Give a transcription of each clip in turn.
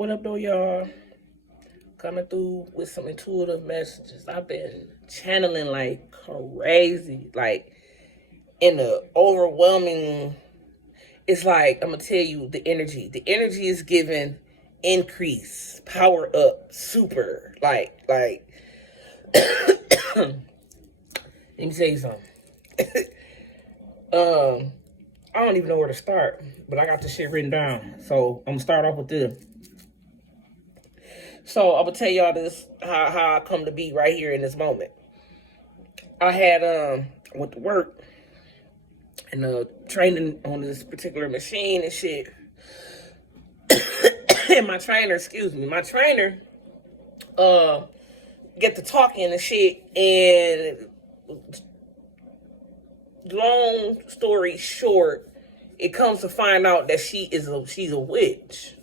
What up, though, y'all? Coming through with some intuitive messages. I've been channeling like crazy, like in the overwhelming. It's like, I'm gonna tell you the energy. The energy is given increase, power up, super. Let me tell you something. I don't even know where to start, but I got this shit written down. So I'm gonna start off with this. So I'm gonna tell y'all this how I come to be right here in this moment. I had went to work and training on this particular machine and shit. And my trainer get to talking and shit, and long story short, it comes to find out that she's a witch.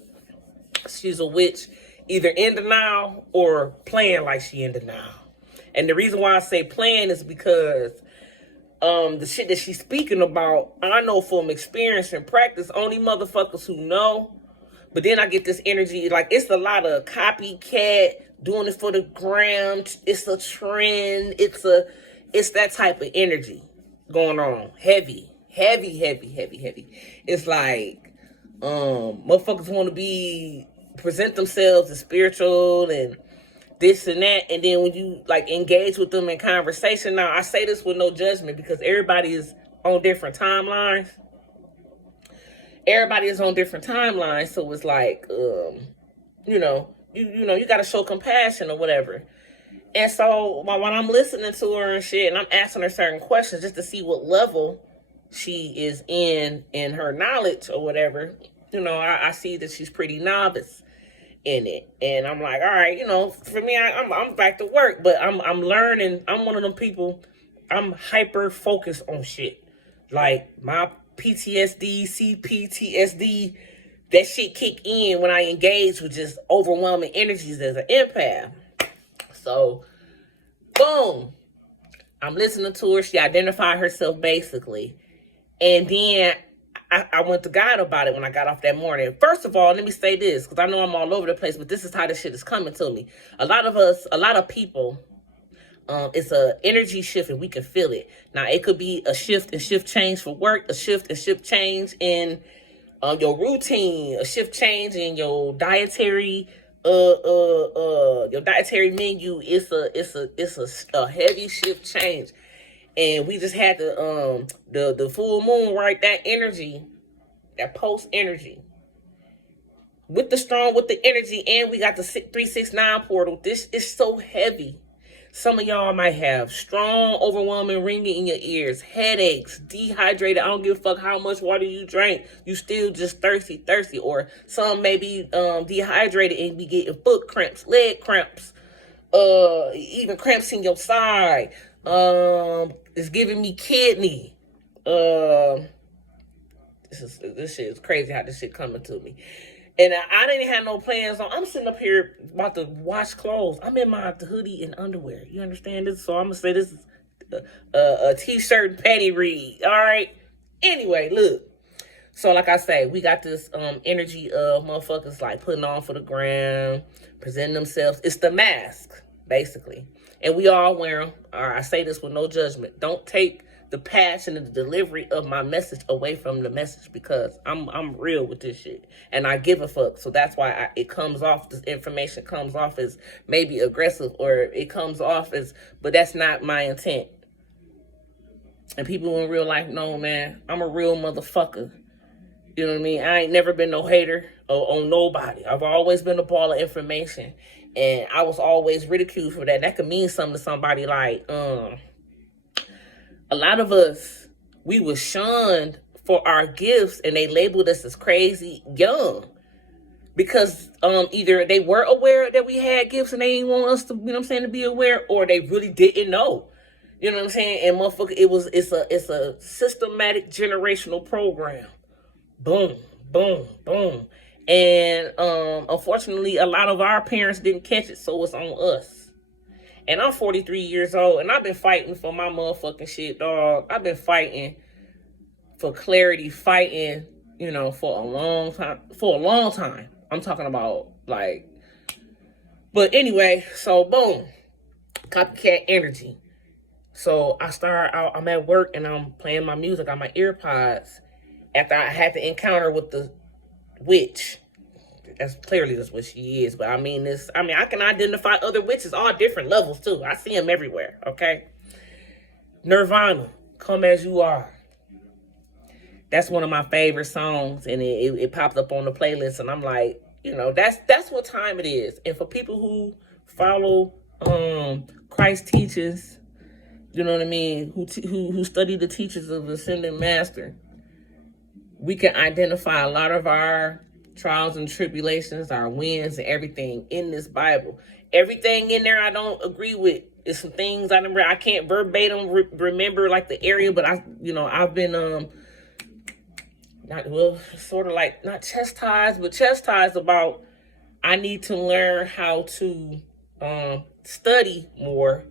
She's a witch, either in denial or playing like she in denial. And the reason why I say playing is because the shit that she's speaking about, I know from experience and practice, only motherfuckers who know. But then I get this energy, like it's a lot of copycat, doing it for the gram. It's a trend. It's that type of energy going on. Heavy. It's like motherfuckers want to present themselves as spiritual and this and that, and then when you like engage with them in conversation, now I say this with no judgment because everybody is on different timelines. So it's like you got to show compassion or whatever. And so when I'm listening to her and shit, and I'm asking her certain questions just to see what level she is in her knowledge or whatever, I see that she's pretty novice in it. And I'm like, all right, for me, I'm back to work, but I'm learning. I'm one of them people, I'm hyper focused on shit. Like my PTSD, CPTSD, that shit kick in when I engage with just overwhelming energies as an empath. So, boom, I'm listening to her. She identified herself basically. And then I went to God about it when I got off that morning. First of all, let me say this, because I know I'm all over the place, but this is how this shit is coming to me. A lot of people, it's a energy shift and we can feel it. Now, it could be a shift and shift change for work, a shift and shift change in your routine, a shift change in your dietary menu. It's a heavy shift change. And we just had the full moon, right? That energy, that post energy, with the energy, and we got the 369 portal. This is so heavy. Some of y'all might have strong, overwhelming ringing in your ears, headaches, dehydrated. I don't give a fuck how much water you drink. You still just thirsty. Or some may be dehydrated and be getting foot cramps, leg cramps, even cramps in your side. It's giving me kidney. This shit is crazy how this shit coming to me. And I didn't have no plans on. I'm sitting up here about to wash clothes. I'm in my hoodie and underwear. You understand this? So I'm gonna say this is a t-shirt and panty read. All right. Anyway, look. So like I say, we got this energy of motherfuckers like putting on for the gram, presenting themselves. It's the mask, basically. And we all wear them. I say this with no judgment. Don't take the passion and the delivery of my message away from the message, because I'm real with this shit. And I give a fuck. So that's why it comes off, this information comes off as maybe aggressive, or it comes off as, but that's not my intent. And people in real life know, man, I'm a real motherfucker. You know what I mean? I ain't never been no hater on nobody. I've always been a ball of information. And I was always ridiculed for that. That could mean something to somebody. Like, a lot of us, we were shunned for our gifts, and they labeled us as crazy young. Because either they were aware that we had gifts and they didn't want us to, to be aware, or they really didn't know. You know what I'm saying? And motherfucker, it's a systematic generational program. Boom, boom, boom. And unfortunately, a lot of our parents didn't catch it, so it's on us. And I'm 43 years old, and I've been fighting for my motherfucking shit, dog. I've been fighting for clarity, for a long time. I'm talking about like, but anyway, so boom, copycat energy. So I'm at work and I'm playing my music on my earpods after I had the encounter with the witch. That's what she is. But I can identify other witches, all different levels too. I see them everywhere, okay? Nirvana, Come As You Are. That's one of my favorite songs, and it popped up on the playlist, and I'm like, that's what time it is. And for people who follow Christ's teachings, you know what I mean, who study the teachings of the Ascended Master, we can identify a lot of our trials and tribulations, our wins, and everything in this Bible. Everything in there I don't agree with. It's some things I can't verbatim remember like the area, but I've been not chastised, but chastised about I need to learn how to study more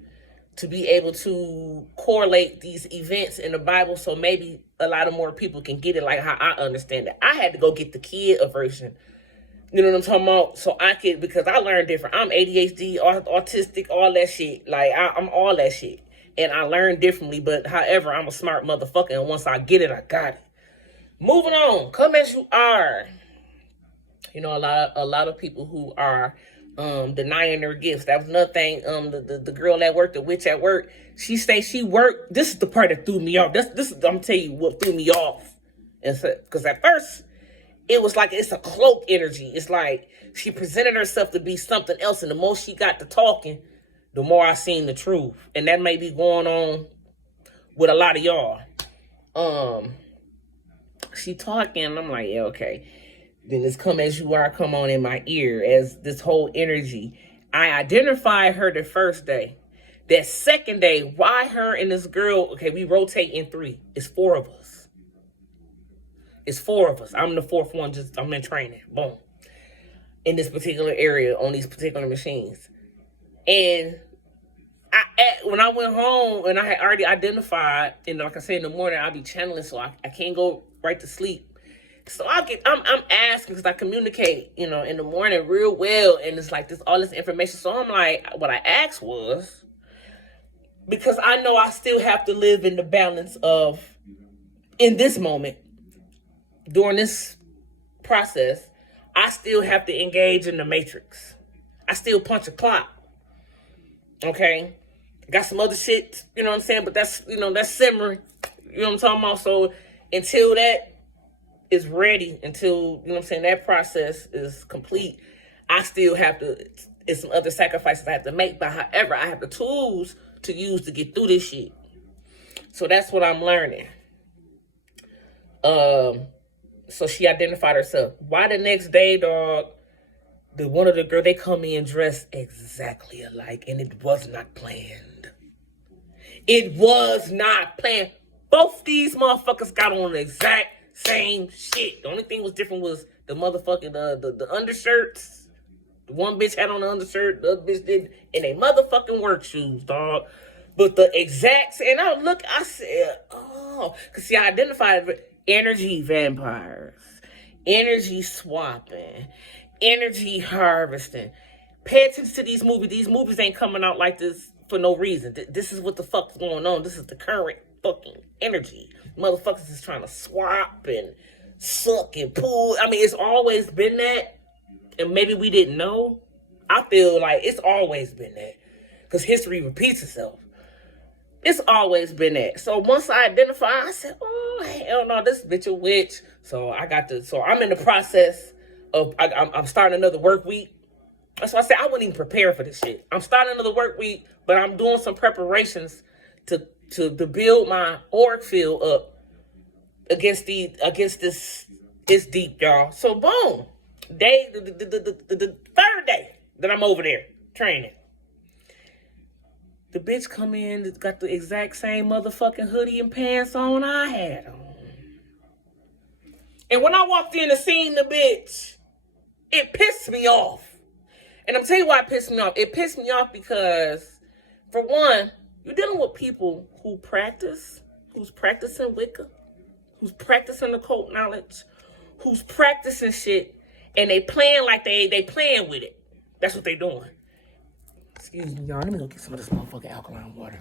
to be able to correlate these events in the Bible, so maybe a lot of more people can get it like how I understand it. I had to go get the kid version. You know what I'm talking about? So I could, because I learn different. I'm ADHD, autistic, all that shit. Like, I'm all that shit. And I learn differently, but however, I'm a smart motherfucker, and once I get it, I got it. Moving on, Come As You Are. A lot of people who are denying their gifts. That was another thing. The girl at work, the witch at work, she say she worked. This is the part that threw me off. This is I'm gonna tell you what threw me off. And because at first it was like it's a cloak energy. It's like she presented herself to be something else, and the more she got to talking, the more I seen the truth. And that may be going on with a lot of y'all. She talking, and I'm like, yeah, okay. Then this Come As You Are come on in my ear as this whole energy. I identified her the first day. That second day, why her and this girl, okay, we rotate in 3. It's 4 of us. It's 4 of us. I'm the 4th one, I'm in training. Boom. In this particular area, on these particular machines. And when I went home, and I had already identified, and like I said, in the morning, I'll be channeling, so I can't go right to sleep. So I'm asking, because I communicate, in the morning real well, and it's like all this information. So I'm like, what I asked was, because I know I still have to live in the balance of, in this moment, during this process, I still have to engage in the matrix. I still punch a clock. Okay? Got some other shit, you know what I'm saying? But that's simmering. You know what I'm talking about? So until that is ready, until, that process is complete, I still have to, it's some other sacrifices I have to make. But however, I have the tools to use to get through this shit. So that's what I'm learning. So she identified herself. Why the next day, dog, one of the girl, they come in dressed exactly alike, and it was not planned. It was not planned. Both these motherfuckers got on the exact same shit. The only thing was different was the motherfucking the undershirts. The one bitch had on the undershirt, the other bitch did, and they motherfucking work shoes, dog. But the exact, and I said, oh, because see, I identified energy vampires, energy swapping, energy harvesting. Pay attention to these movies. These movies ain't coming out like this for no reason. This is what the fuck's going on. This is the current fucking energy. Motherfuckers is trying to swap and suck and pull. I mean, it's always been that. And maybe we didn't know. I feel like it's always been that. Because history repeats itself. It's always been that. So once I identified, I said, oh, hell no, this bitch a witch. So I'm in the process of, I'm starting another work week. That's why I said I wouldn't even prepare for this shit. I'm starting another work week, but I'm doing some preparations to build my auric field up against this. It's deep, y'all. So boom, the 3rd day that I'm over there training, the bitch come in that's got the exact same motherfucking hoodie and pants on I had on. And when I walked in and seen the bitch, it pissed me off. And I'm telling you why it pissed me off. It pissed me off because, for one, you're dealing with people who's practicing Wicca, who's practicing occult knowledge, who's practicing shit, And they playing like they playing with it. That's what they doing. Excuse me, y'all. Let me go get some of this motherfucking alkaline water.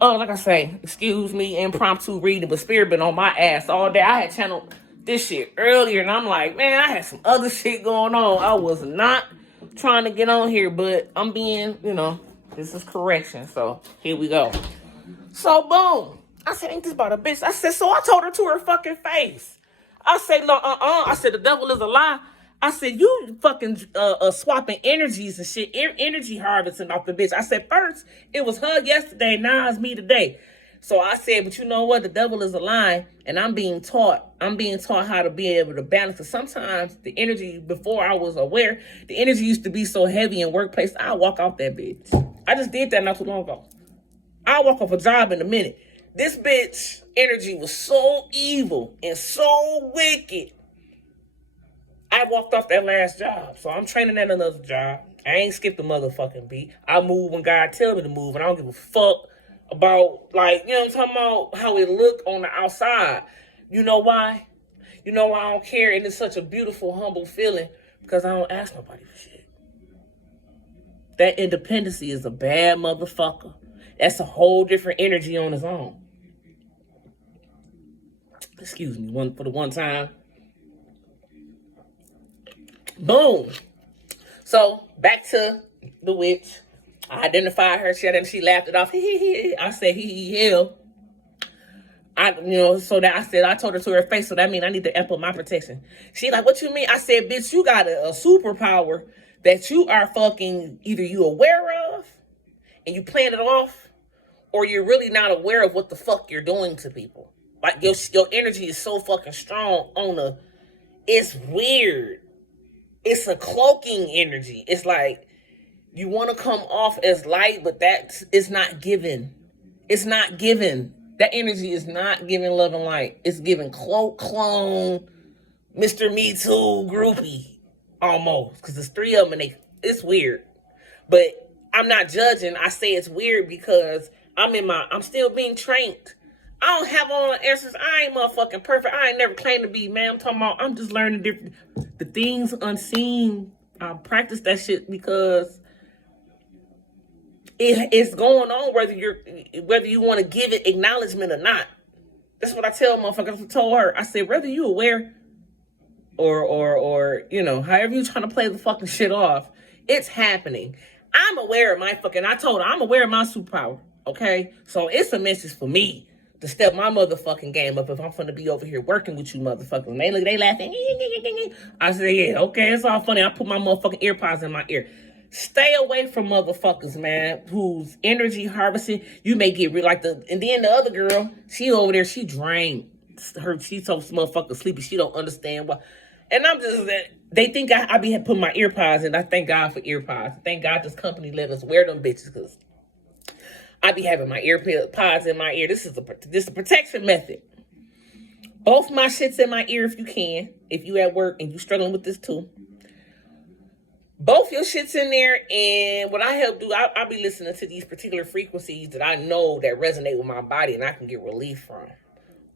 Oh, like I say, excuse me, impromptu reading, but Spirit been on my ass all day. I had channeled this shit earlier, and I'm like, man, I had some other shit going on. I was not trying to get on here, but I'm being, this is correction. So here we go. So boom. I said, ain't this about a bitch? I said, so I told her to her fucking face. I said, no, I said, the devil is a lie. I said, you fucking swapping energies and shit, energy harvesting off the bitch. I said, first, it was her yesterday, now it's me today. So I said, but you know what? The devil is a lie, and I'm being taught how to be able to balance. Because sometimes the energy, before I was aware, the energy used to be so heavy in workplace, I walk off that bitch. I just did that not too long ago. I walk off a job in a minute. This bitch energy was so evil and so wicked. I walked off that last job. So I'm training at another job. I ain't skipped the motherfucking beat. I move when God tell me to move. And I don't give a fuck about, like, you know what I'm talking about? How it look on the outside. You know why? You know why I don't care? And it's such a beautiful, humble feeling. Because I don't ask nobody for shit. That independency is a bad motherfucker. That's a whole different energy on its own. Excuse me, for the one time. Boom. So back to the witch. I identified her. She laughed it off. I said, hell. So that I said, I told her to her face. So that means I need to amp up my protection. She like, what you mean? I said, bitch, you got a superpower that you are fucking either you aware of and you plan it off, or you're really not aware of what the fuck you're doing to people. Like your energy is so fucking strong it's weird. It's a cloaking energy. It's like you want to come off as light, but it's not given. It's not given. That energy is not giving love and light. It's giving cloak, clone, Mr. Me Too, groupie, almost. Because there's three of them and it's weird. But I'm not judging. I say it's weird because I'm still being trained. I don't have all the answers. I ain't motherfucking perfect. I ain't never claimed to be, man. I'm talking about, I'm just learning the things unseen. I practice that shit because it's going on whether you want to give it acknowledgement or not. That's what I tell motherfuckers. I told her. I said, whether you aware or however you trying to play the fucking shit off, it's happening. I'm aware of I told her I'm aware of my superpower. Okay? So it's a message for me to step my motherfucking game up if I'm finna be over here working with you motherfuckers. And they laughing. I say, yeah, okay, it's all funny. I put my motherfucking earpods in my ear. Stay away from motherfuckers, man, whose energy harvesting, you may get real and then the other girl, she over there, she drained. She's so motherfucking sleepy, she don't understand why. And I'm just, they think I be putting my earpods in. I thank God for earpods. Thank God this company let us wear them bitches because I be having my earpods in my ear. This is a protection method. Both my shit's in my ear if you can. If you at work and you struggling with this too. Both your shit's in there. And what I help do, I'll be listening to these particular frequencies that I know that resonate with my body and I can get relief from.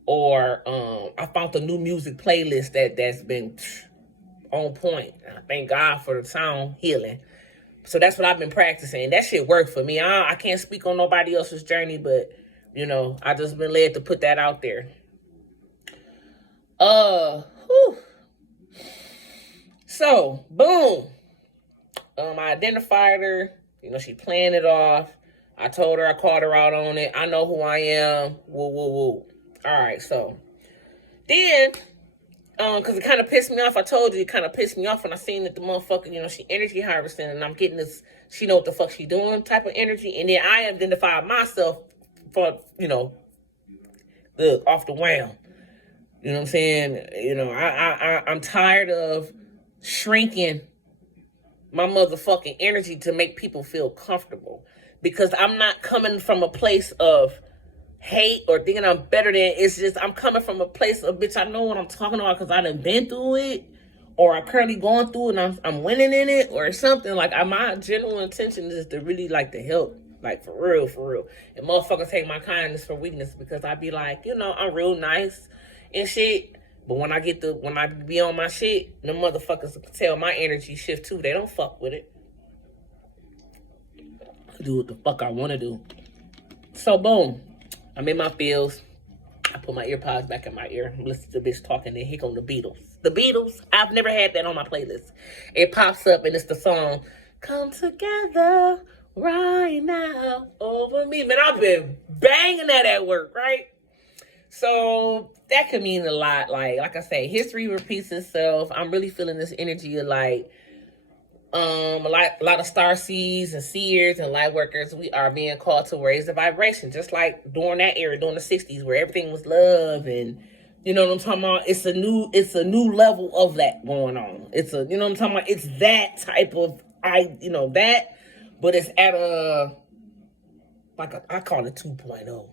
Or I found a new music playlist that's been on point. I thank God for the sound healing. So that's what I've been practicing. That shit worked for me. I can't speak on nobody else's journey, but, I just been led to put that out there. So, boom. I identified her. She playing it off. I told her, I called her out on it. I know who I am. Woo, woo, woo. All right, so. Then, because it kind of pissed me off. I told you it kind of pissed me off when I seen that the motherfucker, she energy harvesting and I'm getting this, she know what the fuck she doing type of energy. And then I identified myself for, off the wham. You know what I'm saying? I'm tired of shrinking my motherfucking energy to make people feel comfortable. Because I'm not coming from a place of hate or thinking I'm better than. It's just I'm coming from a place of, bitch, I know what I'm talking about because I done been through it, or I'm currently going through it and I'm winning in it or something. Like my general intention is to really to help, for real. And motherfuckers take my kindness for weakness because I be like, I'm real nice and shit, But when I be on my shit, them motherfuckers can tell my energy shift too. They don't fuck with it. I do what the fuck I want to do. So boom, I'm in my feels. I put my ear pods back in my ear. I'm listening to the bitch talking, and here come the Beatles. The Beatles. I've never had that on my playlist. It pops up, and it's the song "Come Together Right Now Over Me." Man, I've been banging that at work, right? So that could mean a lot. Like I say, history repeats itself. I'm really feeling this energy of like a lot of star seeds and seers and light workers. We are being called to raise the vibration, just like during that era, during the 60s, where everything was love, and you know what I'm talking about. It's a new level of that going on. You know what I'm talking about. It's that type of that, but it's at I call it 2.0.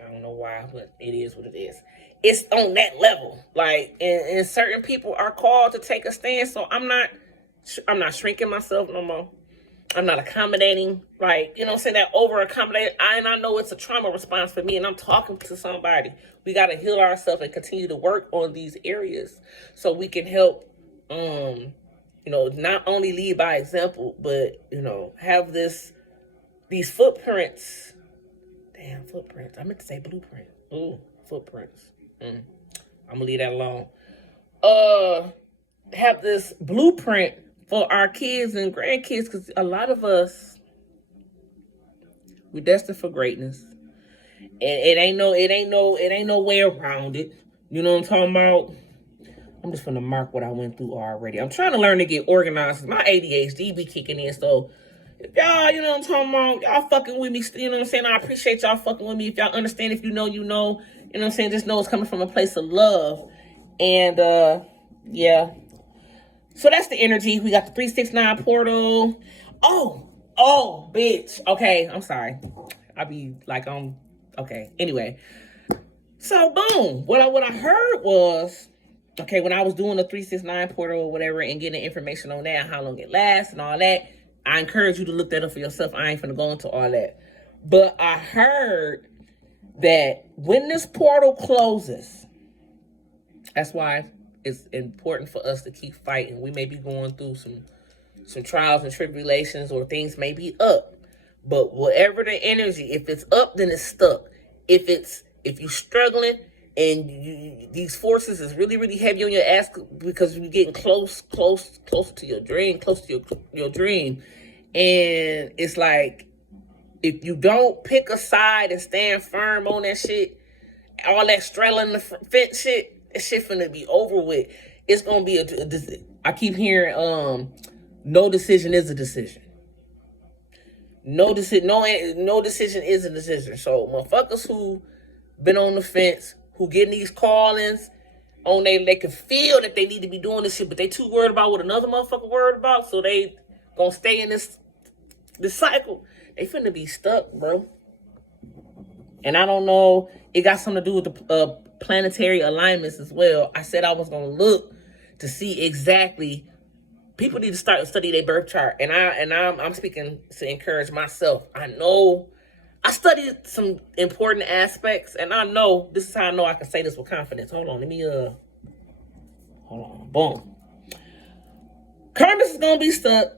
I don't know why, but it is what it is. It's on that level. Like, and certain people are called to take a stand. So I'm not shrinking myself no more. I'm not accommodating. Like, you know what I'm saying? That over accommodate. I know it's a trauma response for me, and I'm talking to somebody. We got to heal ourselves and continue to work on these areas so we can help, not only lead by example, but, have these footprints. Damn, footprints. I meant to say blueprint. Ooh, footprints. I'm gonna leave that alone. Have this blueprint for our kids and grandkids, because a lot of us, we're destined for greatness, and it ain't no way around it. You know what I'm talking about? I'm just gonna mark what I went through already. I'm trying to learn to get organized. My ADHD be kicking in, so if y'all, you know what I'm talking about, y'all fucking with me, you know what I'm saying? I appreciate y'all fucking with me. If y'all understand, if you know, you know what I'm saying? Just know it's coming from a place of love. And, yeah. So that's the energy. We got the 369 portal. Oh, bitch. Okay, I'm sorry. I be like, okay. Anyway. So, boom. What I heard was, okay, when I was doing the 369 portal or whatever and getting information on that, how long it lasts and all that, I encourage you to look that up for yourself. I ain't finna go into all that. But I heard that when this portal closes, that's why it's important for us to keep fighting. We may be going through some trials and tribulations, or things may be up. But whatever the energy, if it's up, then it's stuck. If you're struggling and these forces is really, really heavy on your ass because you're getting close to your dream, close to your dream. And it's like, if you don't pick a side and stand firm on that shit, all that straddling the fence shit, that shit finna be over with. It's gonna be I keep hearing, no decision is a decision. No decision is a decision. So motherfuckers who been on the fence, who getting these callings on they can feel that they need to be doing this shit, but they too worried about what another motherfucker worried about, so they gonna stay in this cycle. They finna be stuck, bro. And I don't know, it got something to do with the planetary alignments as well. I said I was gonna look to see exactly. People need to start to study their birth chart, and I'm speaking to encourage myself. I know I studied some important aspects, and I know this is how I know I can say this with confidence. Hold on, boom. Karmas is gonna be stuck.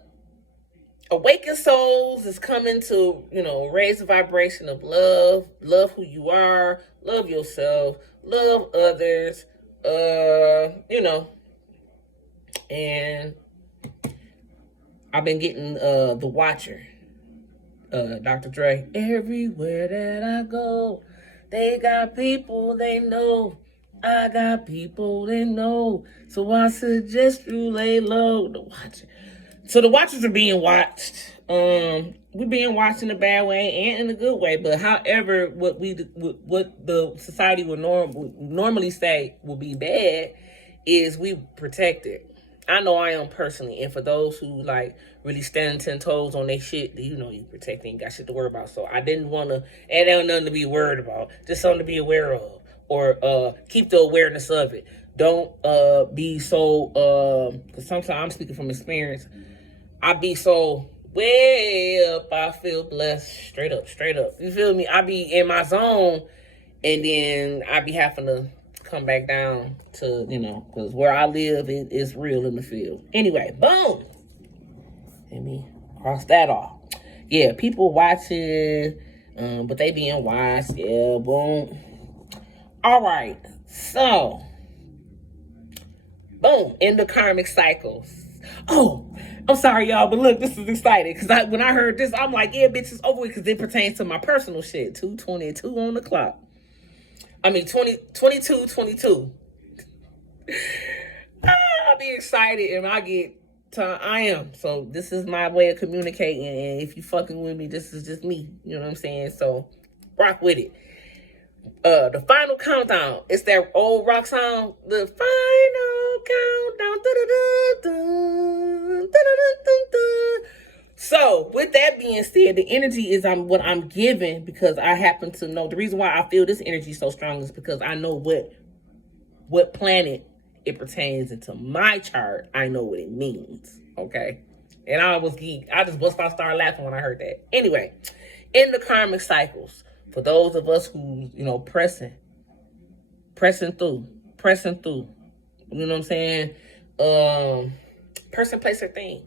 Awakened souls is coming to, raise the vibration of love who you are, love yourself, love others, and I've been getting the Watcher, Dr. Dre. Everywhere that I go, they got people they know. I got people they know. So I suggest you lay low. The Watcher. So the Watchers are being watched. We're being watched in a bad way and in a good way. But however, what the society would normally say will be bad is we protect it. I know I am personally, and for those who like really stand 10 toes on their shit, you protect it, ain't got shit to worry about. So I didn't want to add out nothing to be worried about, just something to be aware of, or keep the awareness of it. Don't be so because sometimes I'm speaking from experience. I be so way up, I feel blessed, straight up. You feel me? I be in my zone, and then I be having to come back down to, you know, because where I live, it's real in the field. Anyway, boom. Let me cross that off. Yeah, people watching, but they being wise. Yeah, boom. All right, so, boom, in the karmic cycles. Oh, I'm sorry, y'all, but look, this is exciting. Because when I heard this, I'm like, yeah, bitch, it's over with because it pertains to my personal shit. 2:22 on the clock. I mean, 22. I'll be excited and I get time. I am. So this is my way of communicating. And if you fucking with me, this is just me. You know what I'm saying? So rock with it. The final countdown. It's that old rock song. The final countdown. So with that being said, the energy is what I'm giving because I happen to know the reason why I feel this energy so strong is because I know what planet it pertains into my chart. I know what it means. Okay. And I was geek. I just bust out, started laughing when I heard that. Anyway, in the karmic cycles, for those of us who, you know, pressing through. You know what I'm saying? Person, place, or thing.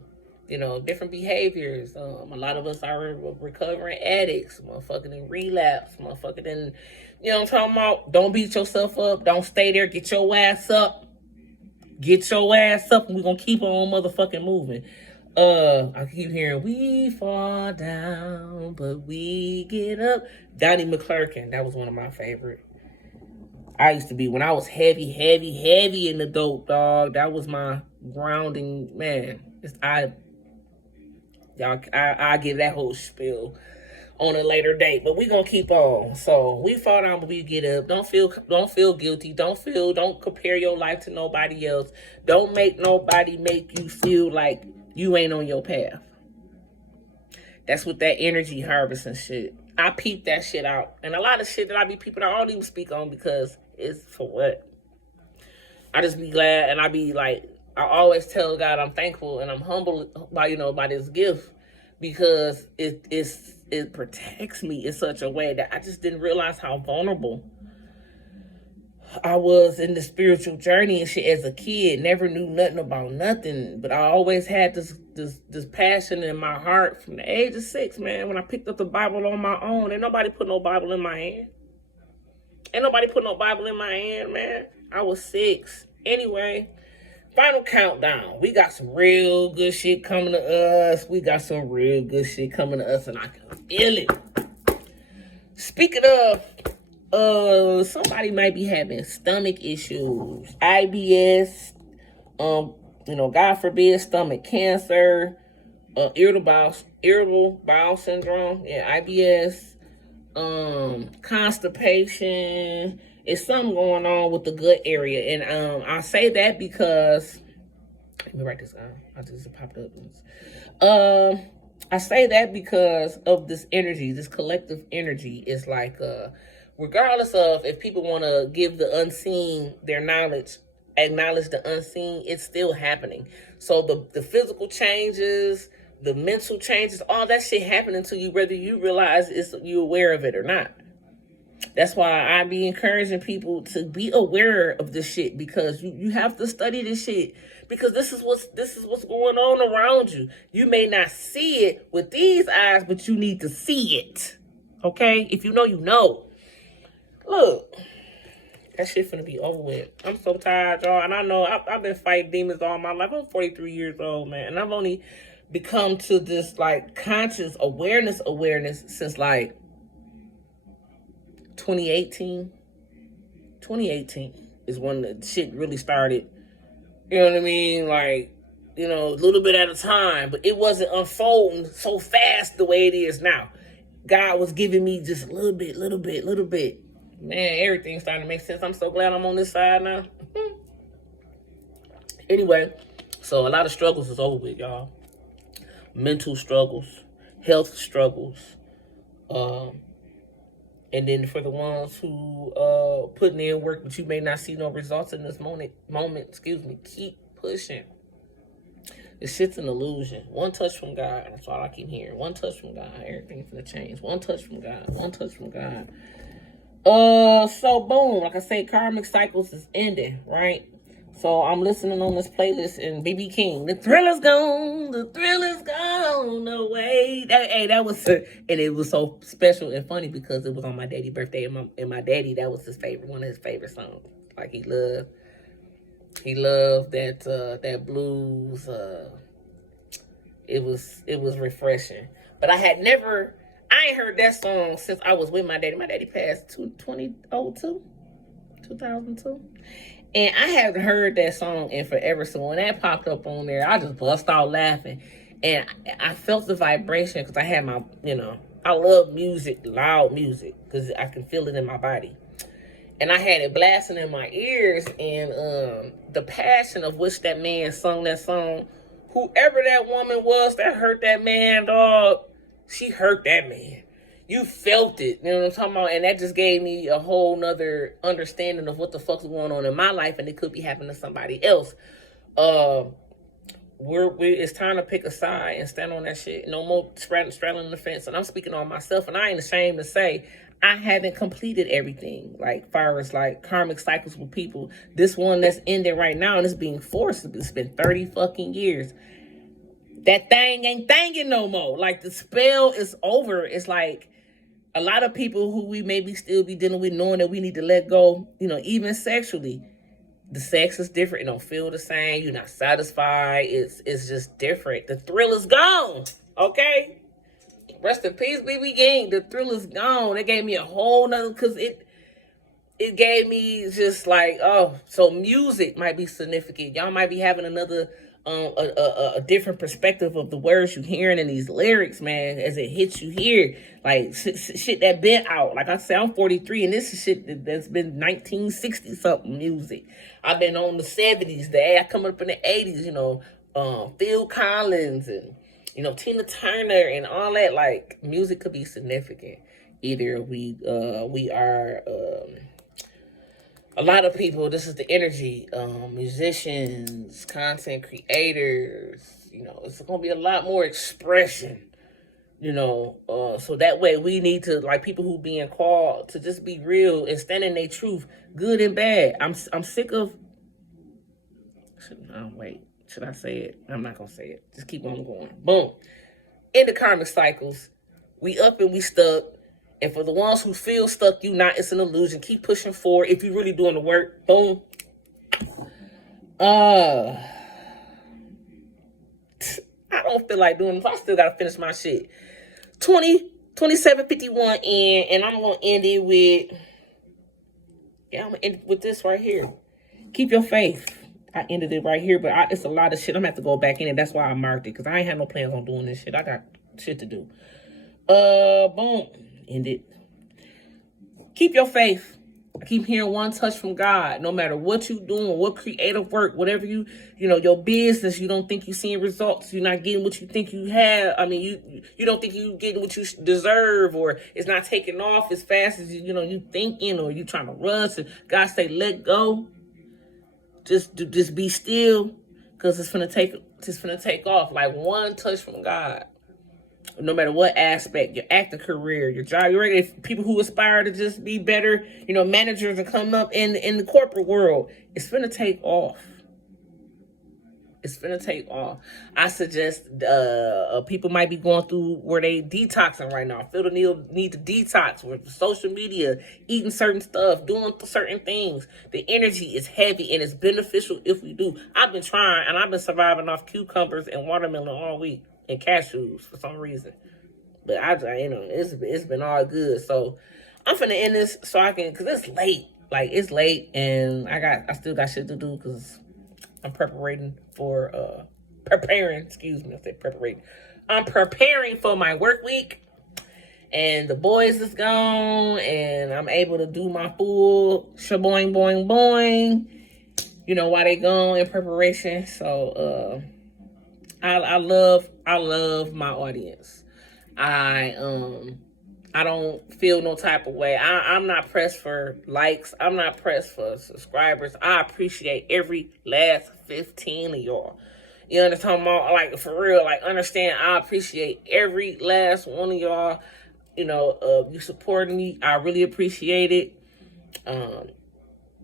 You know, different behaviors. A lot of us are recovering addicts, motherfucking in relapse, motherfucking in, you know what I'm talking about? Don't beat yourself up. Don't stay there. Get your ass up. And we're going to keep on motherfucking moving. I keep hearing, we fall down, but we get up. Donnie McClurkin, that was one of my favorite. I used to be, when I was heavy in the dope, dog, that was my grounding, man. I give that whole spiel on a later date, but we gonna keep on. So we fall down, but we get up. Don't feel guilty. Don't compare your life to nobody else. Don't make nobody make you feel like you ain't on your path. That's what that energy harvesting shit. I peep that shit out. And a lot of shit that I be peeping out, I don't even speak on because it's for what? I just be glad and I be like, I always tell God I'm thankful and I'm humble by, you know, by this gift because it protects me in such a way that I just didn't realize how vulnerable I was in the spiritual journey and shit as a kid. Never knew nothing about nothing, but I always had this passion in my heart from the age of 6, man. When I picked up the Bible on my own, ain't nobody put no Bible in my hand. Man. I was 6. Anyway, final countdown. We got some real good shit coming to us. And I can feel it. Speaking of, somebody might be having stomach issues, IBS, you know, God forbid, stomach cancer, irritable bowel syndrome, yeah, IBS, constipation. It's something going on with the gut area, and I say that because let me write this down. I just popped up. I say that because of this energy, this collective energy. Is like regardless of if people want to give the unseen their knowledge, acknowledge the unseen, it's still happening. So the physical changes, the mental changes, all that shit happening to you, whether you realize you aware of it or not. That's why I be encouraging people to be aware of this shit because you have to study this shit because this is what's going on around you. You may not see it with these eyes, but you need to see it. Okay? If you know, you know. Look, that shit finna be over with. I'm so tired, y'all. And I know I've been fighting demons all my life. I'm 43 years old, man. And I've only become to this, like, conscious awareness since, like, 2018. 2018 is when the shit really started. You know what I mean? Like, you know, a little bit at a time. But it wasn't unfolding so fast the way it is now. God was giving me just a little bit. Man, everything's starting to make sense. I'm so glad I'm on this side now. Anyway, so a lot of struggles is over with, y'all. Mental struggles, health struggles, and then for the ones who putting in work, but you may not see no results in this moment, keep pushing. This shit's an illusion. One touch from God. That's all I keep hearing. One touch from God. Everything's gonna change. One touch from God. So boom, like I say, Karmic Cycles is ending, right? So I'm listening on this playlist and BB King, the thrill is gone, the thrill is gone away. That was, and it was so special and funny because it was on my daddy's birthday, and my daddy, that was his favorite, one of his favorite songs. Like he loved that blues. It was refreshing, but I ain't heard that song since I was with my daddy. My daddy passed 2002. And I haven't heard that song in forever. So when that popped up on there, I just bust out laughing. And I felt the vibration because I had my, I love music, loud music, because I can feel it in my body. And I had it blasting in my ears. And the passion of which that man sung that song, whoever that woman was that hurt that man, dog, she hurt that man. You felt it, you know what I'm talking about? And that just gave me a whole nother understanding of what the fuck's going on in my life, and it could be happening to somebody else. It's time to pick a side and stand on that shit. No more straddling the fence. And I'm speaking on myself, and I ain't ashamed to say I haven't completed everything. Like, far as like karmic cycles with people. This one that's ending right now, and it's being forced. It's been 30 fucking years. That thing ain't thangin' no more. Like, the spell is over. It's like a lot of people who we maybe still be dealing with, knowing that we need to let go, even sexually. The sex is different. It don't feel the same. You're not satisfied. It's just different. The thrill is gone. Okay? Rest in peace, BB King. The thrill is gone. It gave me a whole nother, because it gave me just like, oh, so music might be significant. Y'all might be having another a different perspective of the words you're hearing in these lyrics, man, as it hits you here. Like shit that been out. Like I said, I'm 43, and this is shit that's been 1960 something music. I've been on the 70s. I come up in the 80s. Phil Collins and Tina Turner and all that. Like, music could be significant. Either we are. A lot of people, this is the energy, musicians, content creators, it's going to be a lot more expression, so that way we need to, like, people who being called to just be real and stand in their truth, good and bad. I'm sick of, should I say it? I'm not going to say it. Just keep on going. Boom. In the karmic cycles, we up and we stuck. And for the ones who feel stuck, you not, it's an illusion. Keep pushing forward if you're really doing the work. Boom. I don't feel like doing this. I still got to finish my shit. 27:51 in, and I'm going to end it with, I'm going to end it with this right here. Keep your faith. I ended it right here, but it's a lot of shit. I'm going to have to go back in, and that's why I marked it, because I ain't had no plans on doing this shit. I got shit to do. Boom. End it. Keep your faith. I keep hearing one touch from God. No matter what you doing, what creative work, whatever your business, you don't think you're seeing results. You're not getting what you think you have. I mean, you don't think you're getting what you deserve, or it's not taking off as fast as you thinking, or you trying to rush. And God say, let go. Just be still, because it's gonna take off. Like one touch from God. No matter what aspect, your acting career, your job, if people who aspire to just be better, managers are coming up in the corporate world, it's finna take off. It's finna take off. I suggest people might be going through where they detoxing right now. Feel the need to detox with social media, eating certain stuff, doing certain things. The energy is heavy and it's beneficial if we do. I've been trying, and I've been surviving off cucumbers and watermelon all week. And cashews for some reason, but it's been all good. So I'm finna end this so I can, cause it's late. Like, it's late, and I still got shit to do, cause I'm preparing. I'm preparing for my work week, and the boys is gone, and I'm able to do my full shaboing boing boing. While they gone in preparation. So I love my audience. I don't feel no type of way. I'm not pressed for likes. I'm not pressed for subscribers. I appreciate every last 15 of y'all. You understand? Like, for real, like, understand, I appreciate every last one of y'all. you supporting me. I really appreciate it.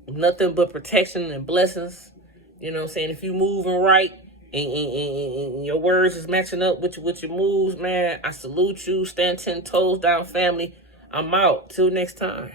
Nothing but protection and blessings. You know what I'm saying? If you moving right and your words is matching up with your moves, man, I salute you. Stand 10 toes down, family. I'm out. Till next time.